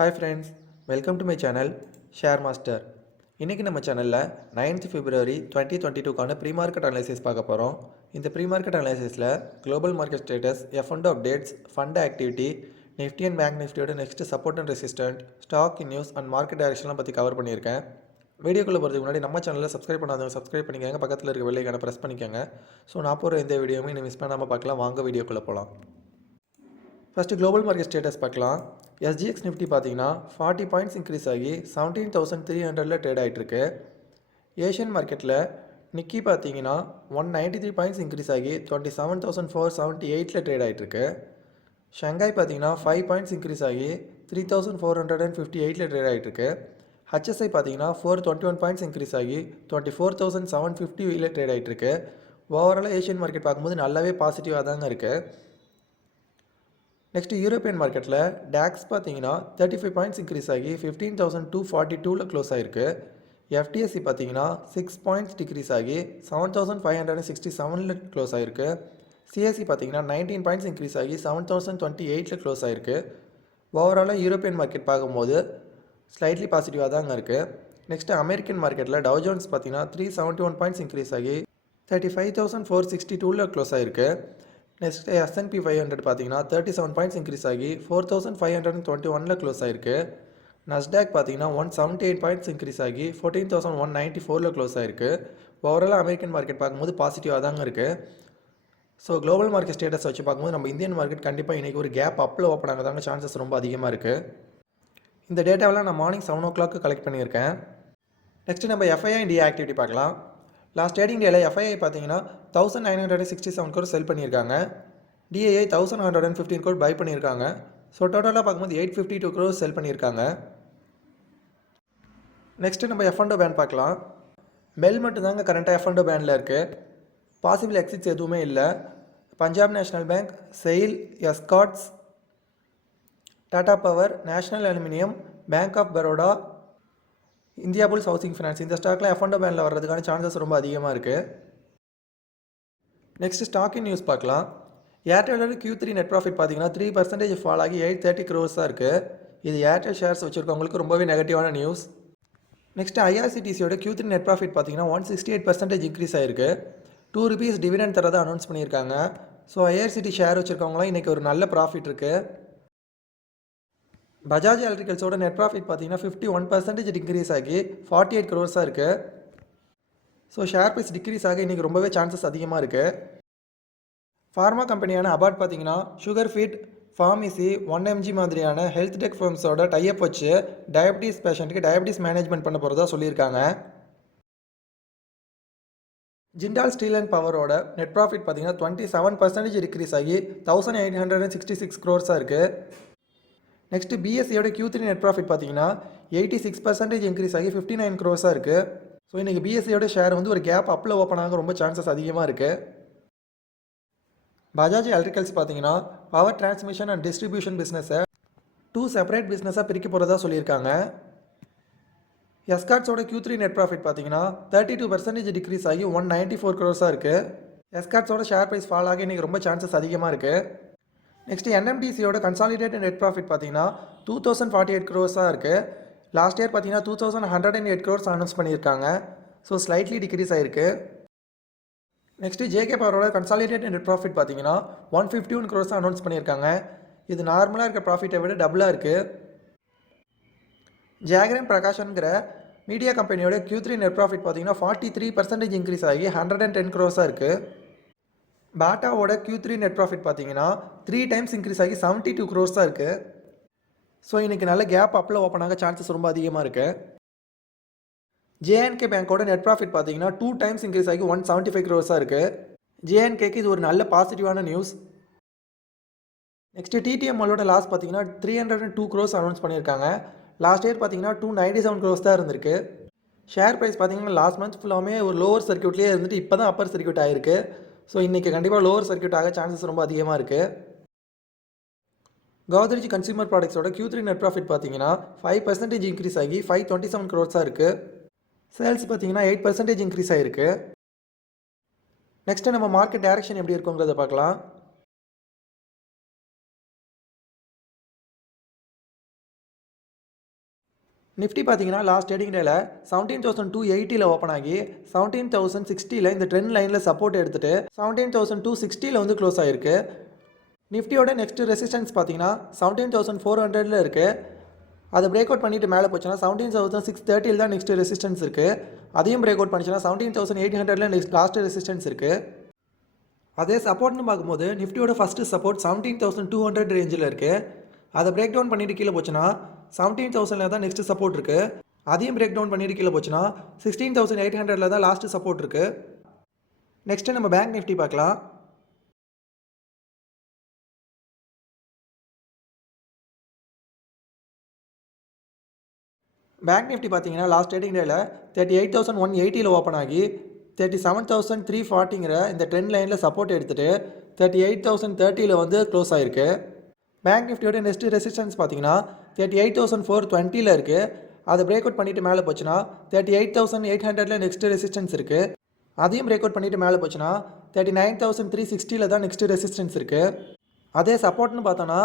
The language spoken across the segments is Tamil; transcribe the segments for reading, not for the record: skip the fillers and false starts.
Hi friends, welcome to my channel Share Master. இன்னைக்கு நம்ம சேனலில் 9th February 2022 pre-market analysis பார்க்க போகிறோம். இந்த pre-market analysisல global market status, F&O updates, fund activity, Nifty and Bank Niftyயோட next support and resistance, stock news and market directionலாம் பற்றி கவர் பண்ணியிருக்கேன். வீடியோக்குள்ளே போகிறதுக்கு முன்னாடி நம்ம சேனலில் சப்ஸ்கிரைப் பண்ணாதவங்க சப்ஸ்கிரைப் பண்ணிக்கோங்க, பக்கத்தில் இருக்க பெல் ஐகானை ப்ரெஸ் பண்ணிக்கோங்க. ஸோ நான் போகிற இந்த வீடியோவுமே இன்னும் மிஸ் பண்ணாமல் பார்க்கலாம். வாங்க வீடியோக்குள்ளே போகலாம். ஃபஸ்ட்டு குளோபல் மார்க்கெட் ஸ்டேட்டஸ் பார்க்கலாம். எஸ்ஜிஎக்ஸ் நிஃப்டி பார்த்தீங்கன்னா 40 பாயிண்ட்ஸ் இன்க்ரீஸ் ஆகி 17,300 ட்ரேட் ஆகிட்டுருக்கு. ஏஷியன் மார்க்கெட்டில் நிக்கி பார்த்தீங்கன்னா 193 பாயிண்ட்ஸ் இன்க்ரீஸ் ஆகி 27,478 ட்ரேட் ஆகிட்டுருக்கு. ஷங்காய் பார்த்தீங்கன்னா 5 பாயிண்ட்ஸ் இன்க்ரீஸ் ஆகி 3,458 ட்ரேட் ஆகிட்டுருக்கு. ஹச்எஸ்ஐ பார்த்தீங்கன்னா 421 பாயிண்ட்ஸ் இன்க்ரீஸ் ஆகி 24,750 ட்ரேட் ஆகிட்டுருக்கு. ஓவராலாக ஏஷியன் மார்க்கெட் பார்க்கும்போது நல்லாவே பாசிட்டிவாக தாங்க இருக்குது. நெக்ஸ்ட் யூரோப்பியன் மார்க்கெட்டில் டாக்ஸ் பார்த்தீங்கன்னா 35 பாயிண்ட்ஸ் இன்க்ரீஸ் ஆகி 15,242 க்ளோஸ் ஆகிருக்கு. எஃப்டிஎஸ்சி பார்த்தீங்கன்னா 6 பாயிண்ட்ஸ் டிக்ரீஸ் ஆகி 7,567 க்ளோஸ் ஆகிருக்கு. சிஎஸ்சி பார்த்தீங்கன்னா 19 பாயிண்ட்ஸ் இன்க்ரீஸ் ஆகி 7,028 க்ளோஸ் ஆகிருக்கு. ஓவராலாக யூரோப்பியன் மார்க்கெட் பார்க்கும்போது ஸ்லைட்லி பாசிட்டிவாக தாங்க இருக்குது. நெக்ஸ்ட் அமெரிக்கன் மார்க்கெட்டில் டவ் ஜோன்ஸ் பார்த்தீங்கன்னா 371 பாயிண்ட்ஸ் இன்க்ரீஸ் ஆகி 35,462 க்ளோஸ் ஆகிருக்கு. நெக்ஸ்ட் S&P 500 பார்த்தீங்கன்னா 37 பாயிண்ட்ஸ் இன்க்ரீஸ் ஆகி 4,521 க்ளோஸ் ஆகிருக்கு. நஸ்டாக் பார்த்தீங்கன்னா 178 பாயிண்ட்ஸ் இன்க்ரீஸ் ஆகி 14,194 க்ளோஸ் ஆகிருக்கு. ஓவராலாக அமெரிக்கன் மார்க்கெட் பார்க்கும்போது பாசிட்டிவாக தாங்க இருக்குது. ஸோ குளோபல் மார்க்கெட் ஸ்டேட்டஸ் வச்சு பார்க்கும்போது நம்ம இந்தியன் மார்க்கெட் கண்டிப்பாக இன்றைக்கி ஒரு கேப் அப்பில் ஓப்பன் ஆகிறதாங்க சான்சஸ் ரொம்ப அதிகமாக இருக்குது. இந்த டேட்டாவெல்லாம் நான் மார்னிங் 7 o'clock கலெக்ட் பண்ணியிருக்கேன். நெக்ஸ்ட்டு நம்ம எஃப்ஐஐ அண்ட் ஆக்டிவிட்டி பார்க்கலாம். லாஸ்ட் ட்ரேடிங் டேல எஃப்ஐஐ பார்த்தீங்கன்னா 1,967 crore செல் பண்ணியிருக்காங்க. டிஐஐ 1,115 crore பை பண்ணியிருக்காங்க. ஸோ டோட்டலாக பார்க்கும்போது 852 crore செல் பண்ணியிருக்காங்க. நெக்ஸ்ட்டு நம்ம F&O பேன் பார்க்கலாம். பெல் மட்டும் தாங்க கரண்ட்டாக F&O பேனில் இருக்குது. பாசிபிள் எக்ஸிட்ஸ் எதுவுமே இல்லை. Punjab National Bank, SAIL, Escorts, Tata Power, National Aluminium, Bank of Baroda, India Bulls Housing Finance இந்த ஸ்டாக்லாம் F&O பேனில் வர்றதுக்கான சான்சஸ் ரொம்ப அதிகமாக இருக்குது. நெக்ஸ்ட் ஸ்டாக் இன் நியூஸ் பார்க்கலாம். ஏர்டெல்லோட Q3 நெட் ப்ராஃபிட் பார்த்தீங்கன்னா 3% ஃபால் ஆகி 830 crores தான் இருக்குது. இது ஏர்டெல் ஷேர்ஸ் வச்சுருக்கவங்களுக்கு ரொம்பவே நெகட்டிவான நியூஸ். நெக்ஸ்ட் ஐஆர்சிடிசியோட Q3 நெட் ப்ராஃபிட் பார்த்தீங்கன்னா 168% இன்க்ரீஸ் ஆகிருக்கு. ₹2 டிவிடெண்ட் தரதை அனௌன்ஸ் பண்ணியிருக்காங்க. ஸோ ஐஆர்சிடி ஷேர் வச்சுருக்கவங்களாம் இன்றைக்கி ஒரு நல்ல ப்ராஃபிட் இருக்குது. பஜாஜ் எலக்ட்ரிக்கல்ஸோட நெட் ப்ராஃபிட் பார்த்தீங்கன்னா 51% டிக்ரீஸ் ஆகி 48 crores இருக்குது. ஸோ ஷேர் ப்ரைஸ் டிக்ரீஸ் ஆக இன்றைக்கி ரொம்பவே சான்சஸ் அதிகமாக இருக்குது. ஃபார்மா கம்பெனியான அபார்ட் பார்த்தீங்கன்னா சுகர் ஃபீட், ஃபார்மசி, 1mg மாதிரியான ஹெல்த் டெக் ஃபர்ம்ஸோட டைப் வச்சு டயபிட்டிஸ் பேஷண்ட்டுக்கு டயபிட்டிஸ் மேனேஜ்மெண்ட் பண்ண போகிறதா சொல்லியிருக்காங்க. ஜிண்டால் ஸ்டீல் அண்ட் பவரோட நெட் ப்ராஃபிட் பார்த்தீங்கன்னா 27% டிக்ரீஸ் ஆகி 1,866 crores இருக்குது. நெக்ஸ்ட் பிஎஸ்சியோட Q3 நெட் ப்ராஃபிட் பார்த்தீங்கன்னா 86% இன்க்ரீஸ் ஆகி 59 crores இருக்குது. ஸோ இன்றைக்கி பிஎஸ்சியோட ஷேர் வந்து ஒரு கேப் அப்பில் ஓப்பன் ஆக ரொம்ப சான்சஸ் அதிகமாக இருக்குது. பஜாஜ் எலக்ட்ரிக்கல்ஸ் பார்த்தீங்கன்னா பவர் டிரான்ஸ்மிஷன் அண்ட் டிஸ்ட்ரிபியூஷன் பிஸ்னஸை 2 செப்பரேட் பிஸ்னஸாக பிரிக்க போகிறதா சொல்லியிருக்காங்க. எஸ்கார்ட்ஸோட Q3 நெட் ப்ராஃபிட் பார்த்தீங்கன்னா 32% டிக்ரீஸ் ஆகி 194 crores இருக்குது. எஸ்கார்ட்ஸோட ஷேர் ப்ரைஸ் ஃபால் ஆகி இன்றைக்கி ரொம்ப சான்சஸ் அதிகமாக இருக்குது. நெக்ஸ்ட் என்எம்டிசியோட கன்சாலிடேட்டட் நெட் ப்ராஃபிட் பார்த்தீங்கன்னா 2,048 crores இருக்குது. லாஸ்ட் இயர் பார்த்தீங்கன்னா 2,108 crores அனௌன்ஸ் பண்ணியிருக்காங்க. ஸோ ஸ்லைட்லி டிக்ரீஸ் ஆகிருக்கு. நெக்ஸ்ட்டு ஜேகே பவரோட கன்சாலிடேட்டட் நெட் ப்ராஃபிட் பார்த்தீங்கன்னா 151 crores அனௌன்ஸ் பண்ணியிருக்காங்க. இது நார்மலாக இருக்க ப்ராஃபிட்டை விட டபுளாக இருக்குது. ஜாகரம் பிரகாஷன்கிற மீடியா கம்பெனியோட Q3 நெட் ப்ராஃபிட் பார்த்தீங்கன்னா 43% இன்க்ரீஸ் ஆகி 110 crores இருக்குது. பாட்டாவோட Q3 நெட் ப்ராஃபிட் பார்த்தீங்கன்னா 3 times இன்க்ரீஸ் ஆகி 72 crores தான் இருக்குது. ஸோ இன்றைக்கி நல்ல கேப் அப்பில் ஓப்பன் ஆக சான்சஸ் ரொம்ப அதிகமாக இருக்குது. ஜேஎன்கே பேங்கோட நெட் ப்ராஃபிட் பார்த்தீங்கன்னா 2 times இன்க்ரீஸ் ஆகி 175 crores தான் இருக்குது. ஜேஎன்கேக்கு இது ஒரு நல்ல பாசிட்டிவான நியூஸ். நெக்ஸ்ட்டு டிடிஎம்எல்லோட லாஸ் பார்த்தீங்கன்னா 302 crores அனௌன்ஸ் பண்ணியிருக்காங்க. லாஸ்ட் இயர் பார்த்தீங்கன்னா 297 crores தான் இருந்திருக்கு. ஷேர் ப்ரைஸ் பார்த்தீங்கன்னா லாஸ்ட் மந்த் ஃபுல்லாமே ஒரு லோவர் சர்க்யூட்லேயே இருந்துட்டு இப்போ தான் அப்பர் சர்க்யூட் ஆகிருக்கு. ஸோ இன்றைக்கி கண்டிப்பாக லோவர் சர்க்யூட் ஆக சான்சஸ் ரொம்ப அதிகமாக இருக்குது. கோத்ரேஜ் கன்சியூமர் ப்ராடக்ட்ஸோட Q3 நெட் ப்ராஃபிட் பார்த்தீங்கன்னா 5% இன்க்ரீஸ் ஆகி 527 crores இருக்குது. சேல்ஸ் பார்த்தீங்கன்னா 8% இன்க்ரீஸ் ஆகிருக்கு. நெக்ஸ்ட்டு நம்ம மார்க்கெட் டைரக்ஷன் எப்படி இருக்குங்கிறத பார்க்கலாம். நிஃப்டி பார்த்தீங்கன்னா லாஸ்ட் ட்ரேடிங் டேல 17,280 ஓப்பன் ஆகி 17,060 இந்த ட்ரெண்ட் லைனில் சப்போர்ட் எடுத்துகிட்டு 17,260 வந்து க்ளோஸ் ஆகிருக்கு. நிஃப்டியோட நெக்ஸ்ட் ரெசிஸ்டன்ஸ் பார்த்தீங்கன்னா 17,400 இருக்குது. அதை பிரேக் அவுட் பண்ணிட்டு மேலே போச்சுன்னா 17,630 தான் நெக்ஸ்ட் ரெசிஸ்டன்ஸ் இருக்குது. அதையும் பிரேக் அவுட் பண்ணிச்சுன்னா 17,800 நெக்ஸ்ட் லாஸ்ட் ரெசிஸ்டன்ஸ் இருக்குது. அதே சப்போர்ட்னு பார்க்கும்போது நிஃப்டியோட ஃபஸ்ட்டு சப்போர்ட் 17,200 ரேஞ்சில் இருக்குது. அதை பிரேக் டவுன் பண்ணிட்டு கீழே போச்சுன்னா 17,000 தான் நெக்ஸ்ட் சப்போர்ட் இருக்குது. அதையும் பிரேக் டவுன் பண்ணிட்டு கீழே போச்சுன்னா 16,800 தான் லாஸ்ட் சப்போர்ட் இருக்குது. நெக்ஸ்ட்டு நம்ம பேங்க் நிஃப்டி பார்க்கலாம். பேங்க் நிஃப்டி பார்த்தீங்கன்னா லாஸ்ட் ட்ரேடிங் டேல 38,180 ஓப்பன் ஆகி 37,340 இந்த ட்ரெண்ட் லைனில் சப்போர்ட் எடுத்துகிட்டு 38,030 வந்து க்ளோஸ் ஆகிருக்கு. பேங்க் நிஃப்டியோட நெக்ஸ்ட் ரெசிஸ்டன்ஸ் பார்த்தீங்கன்னா 38,420 இருக்குது. அதை பிரேக் அவுட் பண்ணிவிட்டு மேலே போச்சுன்னா 38,800 நெக்ஸ்ட் ரெசிஸ்டன்ஸ் இருக்குது. அதையும் பிரேக் அவுட் பண்ணிவிட்டு மேலே போச்சுன்னா 39,360 தான் நெக்ஸ்ட் ரெசிஸ்டன்ஸ் இருக்குது. அதே சப்போர்ட்னு பார்த்தோன்னா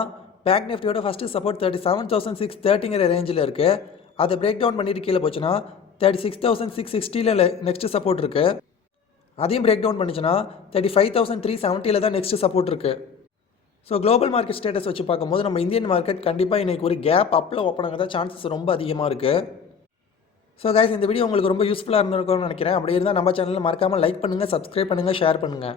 பேங்க் நிஃப்டியோட ஃபஸ்ட்டு சப்போர்ட் 37,630 ரேஞ்சில் இருக்குது. அதை பிரேக் டவுன் பண்ணிவிட்டு கீழே போச்சுன்னா 36,660 நெக்ஸ்ட் சப்போர்ட் இருக்குது. அதையும் பிரேக் டவுன் பண்ணிச்சுன்னா 35,370 தான் நெக்ஸ்ட் சப்போர்ட் இருக்குது. ஸோ குளோபல் மார்க்கெட் ஸ்டேட்டஸ் வச்சு பார்க்கும்போது நம்ம இந்தியன் மார்க்கெட் கண்டிப்பாக இன்றைக்கி ஒரு கேப் அப்பில் ஓப்பன் ஆக தான் சான்சஸ் ரொம்ப அதிகமாக இருக்குது. ஸோ கைஸ், இந்த வீடியோ உங்களுக்கு ரொம்ப யூஸ்ஃபுல்லாக இருந்திருக்கும்னு நினைக்கிறேன். அப்படி இருந்தால் நம்ம சேனலில் மறக்காமல் லைக் பண்ணுங்கள், சப்ஸ்கிரைப் பண்ணுங்கள், ஷேர் பண்ணுங்கள்.